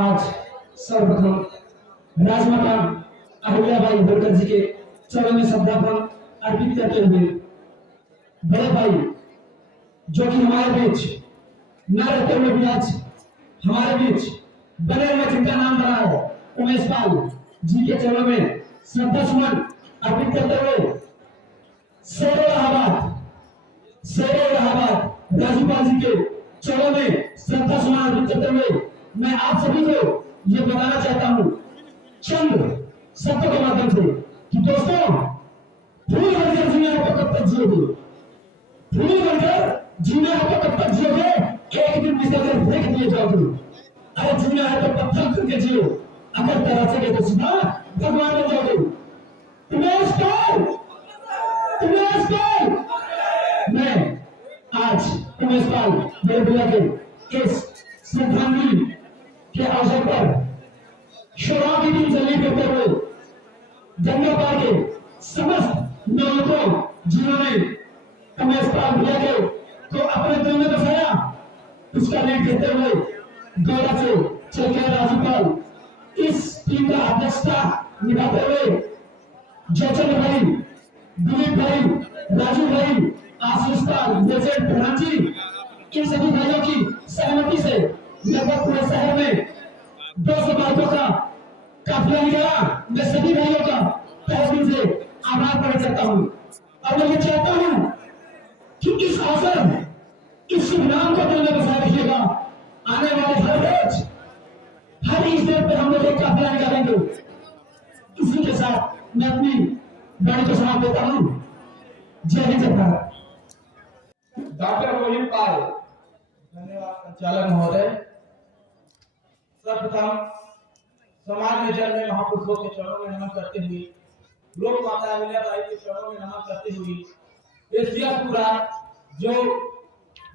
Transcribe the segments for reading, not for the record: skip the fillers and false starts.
आज सर्वप्रथम राजमाता अहिल्याबाई होलकर जी के चरणों में श्रद्धार्पण अर्पित करते हुए बड़े भाई जो कि हमारे बीच न रहते हुए भी आज हमारे बीच बने हुए जिनका नाम बना है उमेश पाल जी के चरणों में श्रद्धा सुमन अर्पित करते हुए शेर इलाहाबाद राजू पाल जी के चरणों में श्रद्धा सुमन अर्पित करते हुए मैं आप सभी को ये बताना चाहता हूँ चंद शब्दों के माध्यम से कि दोस्तों फूल बनकर जीना है तो कब तक जियोगे, फूल बनकर जीना है तो कब तक जियोगे, एक दिन विसर्जन फेंक दिए जाओगे। अरे जीना है तो पत्थर करके जियो, अगर तराशेगे तो सीधा भगवान बन जाओगे। मैं आज उमेश पाल मेरे भैया के इस श्रद्धांजलि के अवसर पर शोभा की दिन जल्दी करते हुए गंगा पार के समस्त नायकों जिन्होंने उमेश पाल भैया के को अपने दिल में बसाया उसका लीड करते हुए गौरव से चलकर राजू पाल इस टीम का अध्यक्षता निभाते हुए जयचंद्र भाई, दिलीप भाई, राजू भाई, आशीष पाल, लेजेंड प्रधान जी, इन सभी भाइयों की सहमति से लगभग पूरे शहर में 200 बाइकों का काफिला निकला। मैं सभी भाइयों का तहे दिल से आभार प्रकट करता हूँ और मैं ये चाहता हूँ कि इस अवसर इस शुभ नाम को दिल में बसाए रखिएगा। आने वाले हर रोज हर इस दिन पे हम लोग एक काफिला निकालेंगे। इसी के साथ मैं अपनी वाणी को समाप्त देता हूँ। जय हिंद, जय भारत। डॉक्टर मोहित पाल, धन्यवाद संचालक महोदय। सर्वप्रथम समाज में जन्मे महापुरुषों के चरणों में नमन करते हुए, लोक माता अहिल्याबाई के चरणों में नमन करते हुए एशिया पूरा जो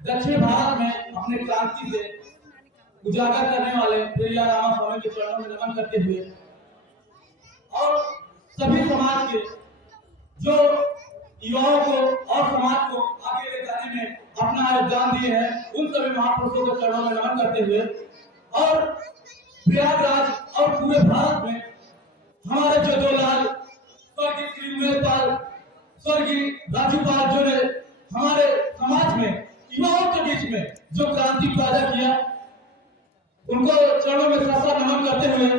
दक्षिण भारत में अपने क्रांति से उजागर करने वाले पेरिया रामा स्वामी के चरणों में नमन करते हुए और सभी समाज के जो युवाओं को और समाज को आगे ले जाने में अपना योगदान दिए हैं उन सभी महापुरुषों के चरणों में नमन करते हुए और प्रयागराज और पूरे भारत में हमारे जो दो लाल स्वर्गीय श्री उमेश पाल, स्वर्गीय राजू पाल जो ने हमारे समाज में युवाओं के बीच में जो क्रांति पैदा किया उनको चरणों में ससा नमन करते हुए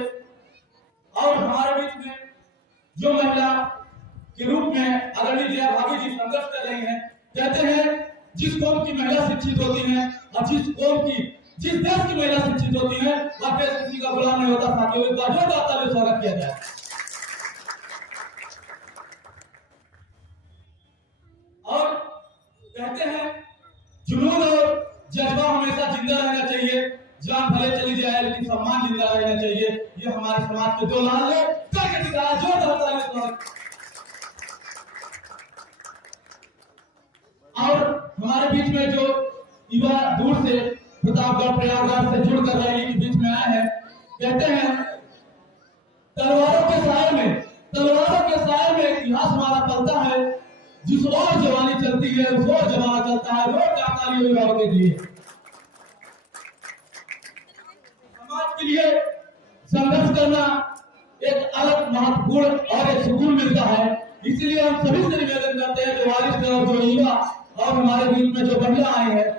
और हमारे बीच में जो महिला के रूप में आदरणीय जया भाभी जी संघर्ष कर रही हैं। कहते हैं जिस कौम की महिला शिक्षित होती है और जिस देश की महिला शिक्षित होती है वह देश किसी का गुलाम नहीं होता। साथियों, एक बार जोरदार ताली से स्वागत किया जाए। और कहते हैं जुनून और जज्बा हमेशा जिंदा रहना चाहिए, जान भले चली जाए लेकिन सम्मान जिंदा रहना चाहिए। ये हमारे समाज के दो लाल है। जोरदार ताली से स्वागत। और हमारे बीच में जो युवा दूर से प्रतापगढ़ प्रयागराज से जुड़कर रैली के बीच में आए हैं, कहते हैं तलवारों के साए में इतिहास हमारा पलता है। जिस ओर जवानी चलती है उस ओर जमाना चलता है। रोड अभिभावक के लिए समाज के लिए संघर्ष करना एक अलग महत्वपूर्ण और एक सुकून मिलता है। इसलिए हम सभी से निवेदन करते हैं, जो वरिष्ठ और जो युवा और हमारे बीच में जो महिला आए हैं,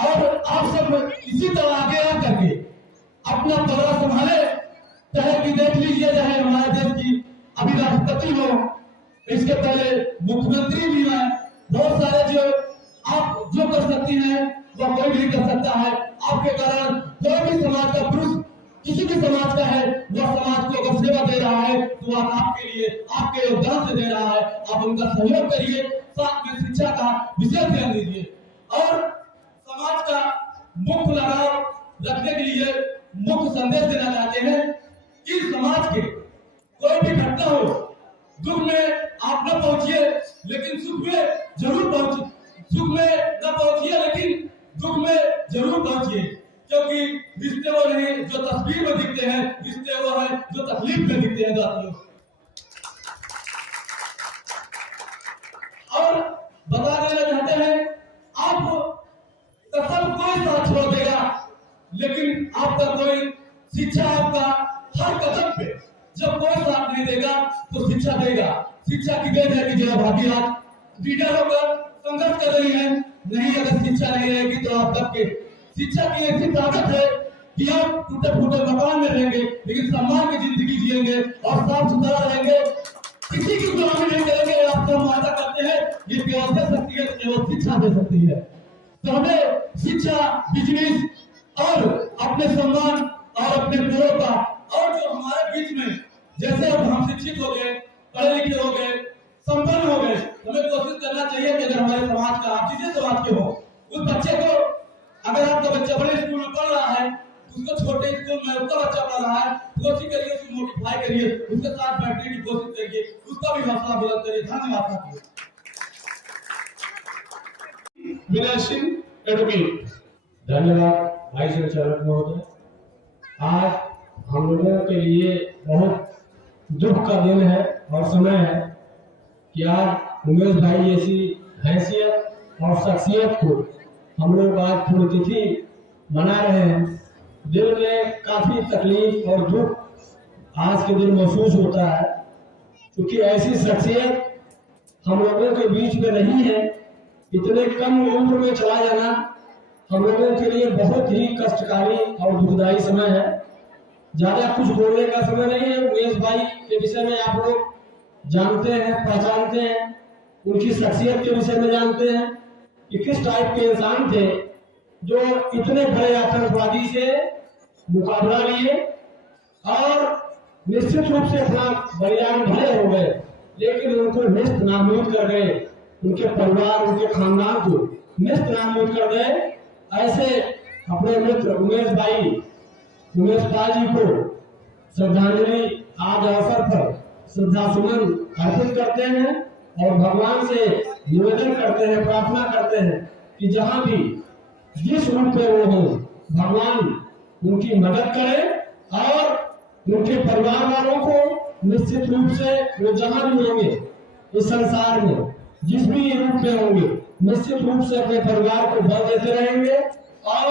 और आप सब इसी तरह आगे आ करके अपना दौरा संभाले। चाहे कि देख लीजिए, चाहे हमारे देश की अभी राष्ट्रपति हो, इसके पहले मुख्यमंत्री भी हैं, बहुत सारे जो आप जो कर सकती हैं वह कोई भी कर सकता है। आपके कारण कोई भी समाज का पुरुष किसी भी समाज का है, वह समाज को अगर सेवा दे रहा है तो वह आपके लिए आपके योगदान से दे रहा है। आप उनका सहयोग करिए, साथ में शिक्षा का विशेष ध्यान दीजिए और समाज का मुख्य लगाव रखने के लिए मुख्य संदेश देना चाहते हैं कि समाज के कोई भी घटना हो, दुख में आप न पहुंचिए लेकिन सुख में जरूर पहुंचिए, सुख में न पहुंचिए लेकिन दुख में जरूर पहुंचिए, क्योंकि रिश्ते वो नहीं जो तस्वीर में दिखते हैं, रिश्ते वो हैं जो तकलीफ में दिखते हैं साथियों। और बता देना चाहते हैं, आप कसम कोई साथ छोड़ देगा लेकिन आपका कोई शिक्षा आपका हर कदम पे जब कोई साथ नहीं देगा तो शिक्षा देगा। शिक्षा की देन है कि जो भाभी आज लीडर होकर संघर्ष कर रही है, नहीं अगर शिक्षा नहीं रहेगी तो आप सबके शिक्षा की ऐसी ताकत है कि आप टूटे फूटे मकान में रहेंगे लेकिन सम्मान की जिंदगी जिएंगे और साफ सुथरा रहेंगे, किसी की गुलामी नहीं करेंगे। आप सब वादा करते हैं, ये केवल दे सकती है केवल शिक्षा दे सकती है। तो हमें शिक्षा, बिजनेस और अपने सम्मान और अपने गौरव का, और जो हमारे बीच में जैसे अब हम शिक्षित हो गए, पढ़े लिखे हो गए, संपन्न हो गए, हमें कोशिश करना चाहिए कि अगर हमारे समाज का आप जिस समाज के हो, उस बच्चे को, अगर आपका बच्चा बड़े स्कूल में पढ़ रहा है, उसको छोटे स्कूल में उसका बच्चा पढ़ रहा है, कोशिश करिए उसको मोटिफाई करिए, उसके साथ बैठने की कोशिश करिए, उसका भी हौसला बुलंद करिए। धन्यवाद साथियों। विनय सिंह एडवोकेट। धन्यवाद भाई संचालक महोदय। आज हम लोगों के लिए बहुत दुख का दिन है और समय है कि आज उमेश भाई जैसी हैसियत और शख्सियत को हम लोग आज पुण्यतिथि मना रहे हैं। दिल में काफी तकलीफ और दुख आज के दिन महसूस होता है, क्योंकि ऐसी शख्सियत हम लोगों के बीच में नहीं है। इतने कम उम्र में चला जाना हम लोगों के लिए बहुत ही कष्टकारी और दुखदायी समय है। ज्यादा कुछ बोलने का समय नहीं है। उमेश भाई के विषय में आप लोग जानते हैं, पहचानते हैं, उनकी शख्सियत के विषय में जानते हैं कि किस टाइप के इंसान थे जो इतने बड़े आतंकवादी से मुकाबला लिए और निश्चित रूप से अपना बलिदान भले हो गए, लेकिन उनको निस्त नाबूद कर गए, उनके परिवार, उनके खानदान को निस्त नाबूद कर गए। ऐसे अपने मित्र उमेश भाई, उमेश पाल जी को श्रद्धांजलि आज अवसर पर श्रद्धा सुमन अर्पित करते हैं और भगवान से निवेदन करते हैं, प्रार्थना करते हैं कि जहाँ भी जिस रूप पे वो हो, भगवान उनकी मदद करे और उनके परिवार वालों को निश्चित रूप से वो जहाँ भी होंगे इस संसार में, जिस भी रूप में होंगे, निश्चित रूप से अपने परिवार को बल देते रहेंगे और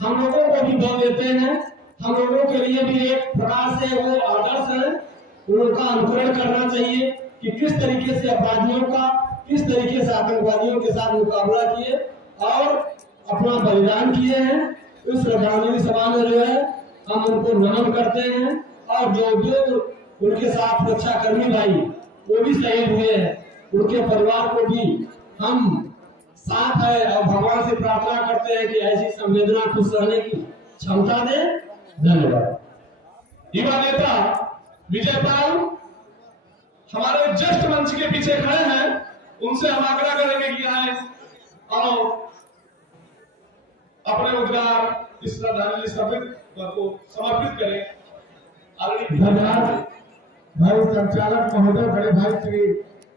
हम लोगों को भी बल देते हैं। हम लोगों के लिए भी एक प्रकार से वो आदर्श है, उनका अनुकरण करना चाहिए कि किस तरीके से अपराधियों का, किस तरीके से आतंकवादियों के साथ मुकाबला किए और अपना बलिदान किए हैं। इस श्रद्धांजलि सभा में जो है हम उनको नमन करते हैं और जो जो उनके साथ सुरक्षाकर्मी भाई वो भी शहीद हुए हैं, उनके परिवार को भी हम साथ है और भगवान से प्रार्थना करते हैं कि ऐसी संवेदना को सहने की क्षमता दे। धन्यवाद। युवा नेता विजय पाल हमारे जस्ट मंच के पीछे खड़े हैं, उनसे हम आग्रह करेंगे कि आए और अपने उद्गार इस श्रद्धांजलि सभा को समर्पित करें। धन्यवाद भाई संचालक महोदय, बड़े भाई श्री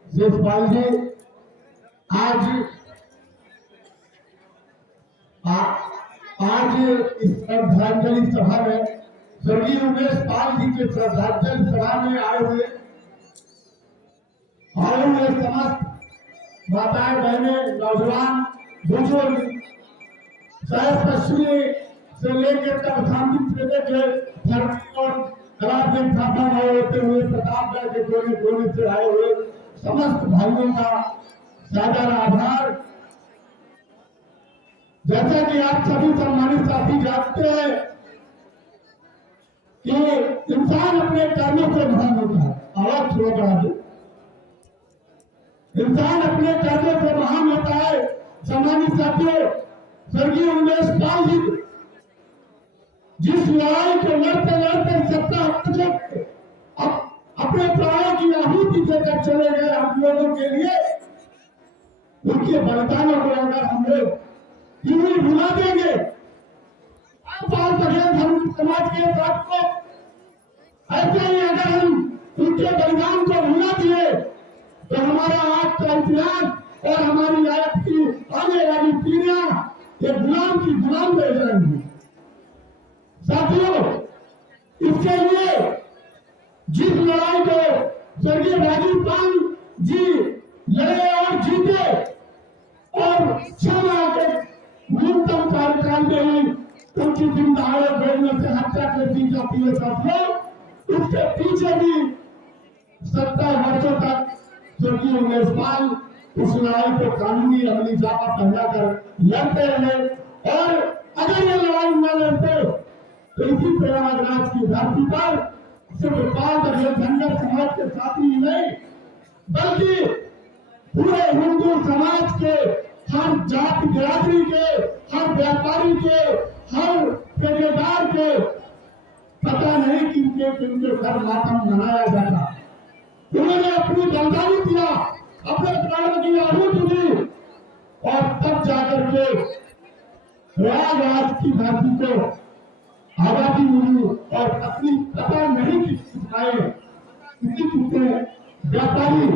शिवपाल जी। आज इस श्रद्धांजलि सभा में स्वर्गीय उमेश पाल जी के श्रद्धांजलि सभा में आए हुए समस्त माताएं, बहनें, नौजवान, बुजुर्ग शायद पश्चिमी से लेकर कलखानी से लेकर फर्जी और खराब दिन थापा होते हुए प्रतापगढ़ के कोने कोने से आए हुए समस्त भाइयों का सादर आभार। जैसा कि आप सभी सम्मानित साथी जानते हैं कि इंसान अपने कर्मों से महान होता है। आवाज थोड़ा बढ़ा दो। इंसान अपने कर्मों से महान होता है। सम्मानित साथियों, स्वर्गीय उमेश पाल जी जिस लड़ाई को लड़ते लड़ते सत्ता अपने प्राणों की आहुति देकर चले गए हम लोगों के लिए, उनके बलिदानों को अगर हम लोग यूं ही भुला देंगे, पाल बघेल धर्म समाज के साथ को ऐसे ही अगर हम उनके बलिदान को भुला दिए तो हमारा आज का इतिहास और हमारी आज की आने वाली पीढ़ियां ये गुलाम की गुलाम रह जाएंगी। साथियों, इसके लिए जिस लड़ाई को स्वर्गीय राजीव पाल जी लड़े और जीते और 6 माह के न्यूनतम कार्यकाल में ही उनकी जिम्मेदारी बेड़ने से हत्या कर दी जाती है। साथियों, उसके पीछे भी 70 वर्षों तक स्वर्गीय उमेश पाल उस लड़ाई को कानूनी अमली जामा पहना कर लड़ते रहे और अगर ये लड़ाई न लड़ते तो इसी प्रयागराज की धरती पर सिर्फ पाल बघेल धनगर समाज के साथी ही नहीं बल्कि पूरे हिंदू समाज के हर जाति बिरादरी के, हर व्यापारी के, हर ठेकेदार के पता नहीं किनके घर मातम मनाया जाता। उन्होंने अपनी बलिदानी दिया, अपने प्राणों की आहुति दी और तब जाकर के प्रयागराज की धरती को आजादी मिली और अपनी पता नहीं किसी कितने व्यापारी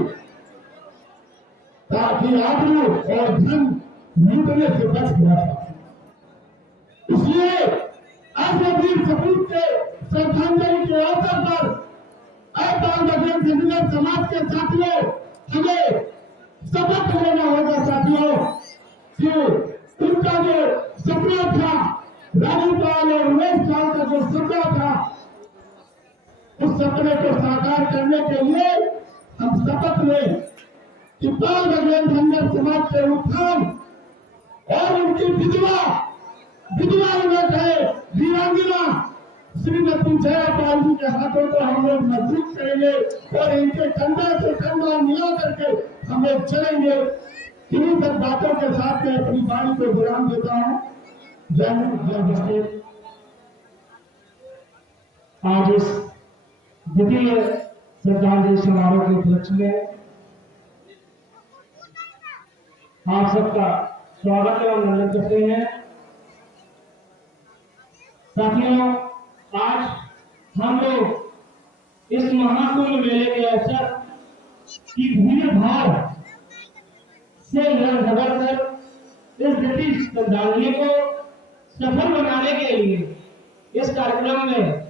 ताकि आबरू और धन लूटने से बच गया था। इसलिए आज वीर सपूत के श्रद्धांजलि के अवसर पर पाल बघेल धनगर समाज के साथियों हमें शपथ लेना होगा साथियों कि उनका जो सपना था, राजीव पाल और उमेश पाल का जो सपना था, उस सपने को साकार करने के लिए हम शपथ लें कि पाल बघेल धनगर समाज के उत्थान और उनकी विधवा युवक है वीरांगना श्रीमती जया पाल जी के हाथों को हम लोग मजबूत करेंगे और इनके कंधा से कंधा मिला करके हम लोग चलेंगे। इन्हीं सब बातों के साथ मैं अपनी वाणी को विराम देता हूँ। जय हिंद, जय भारत। आज इस द्वितीय श्रद्धांजलि समारोह के उपलक्ष्य में आप सबका स्वागत एवं अभिनंदन करते हैं। साथियों, आज हम लोग इस महाकुंभ मेले के अवसर की भीड़ भाड़ से लड़ कर इस द्वितीय श्रद्धांजलि को सफल बनाने के लिए इस कार्यक्रम में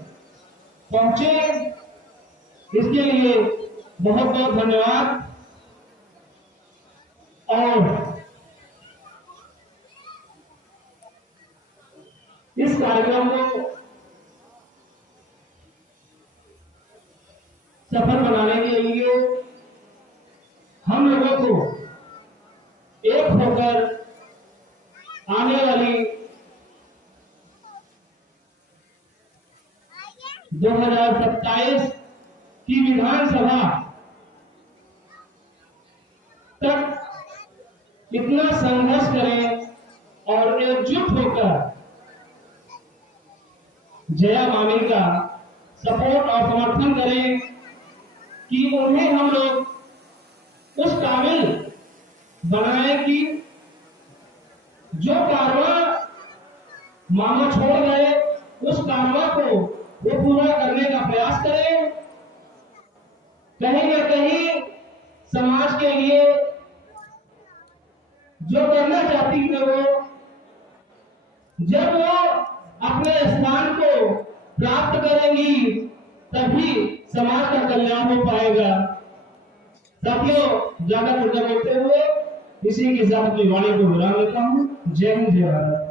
पहुंचे, इसके लिए बहुत बहुत धन्यवाद। और इस कार्यक्रम को सफल बनाने के लिए हम लोगों को एक होकर आने वाली 2027 की विधानसभा तक इतना संघर्ष करें और एकजुट होकर जया मामी का सपोर्ट और समर्थन करें कि उन्हें हम लोग उस काबिल बनाए कि जो कारवां मामा छोड़ गए उस कारवां को वो पूरा करने का प्रयास करें। कहीं न कहीं समाज के लिए जो करना चाहती है वो जब वो अपने स्थान को प्राप्त करेंगी तभी समाज का कल्याण हो पाएगा। साथियों, ज्यादा मुद्दा बोलते हुए इसी के साथ अपनी वाणी को विराम देता हूँ। जय हिंद, जय भारत।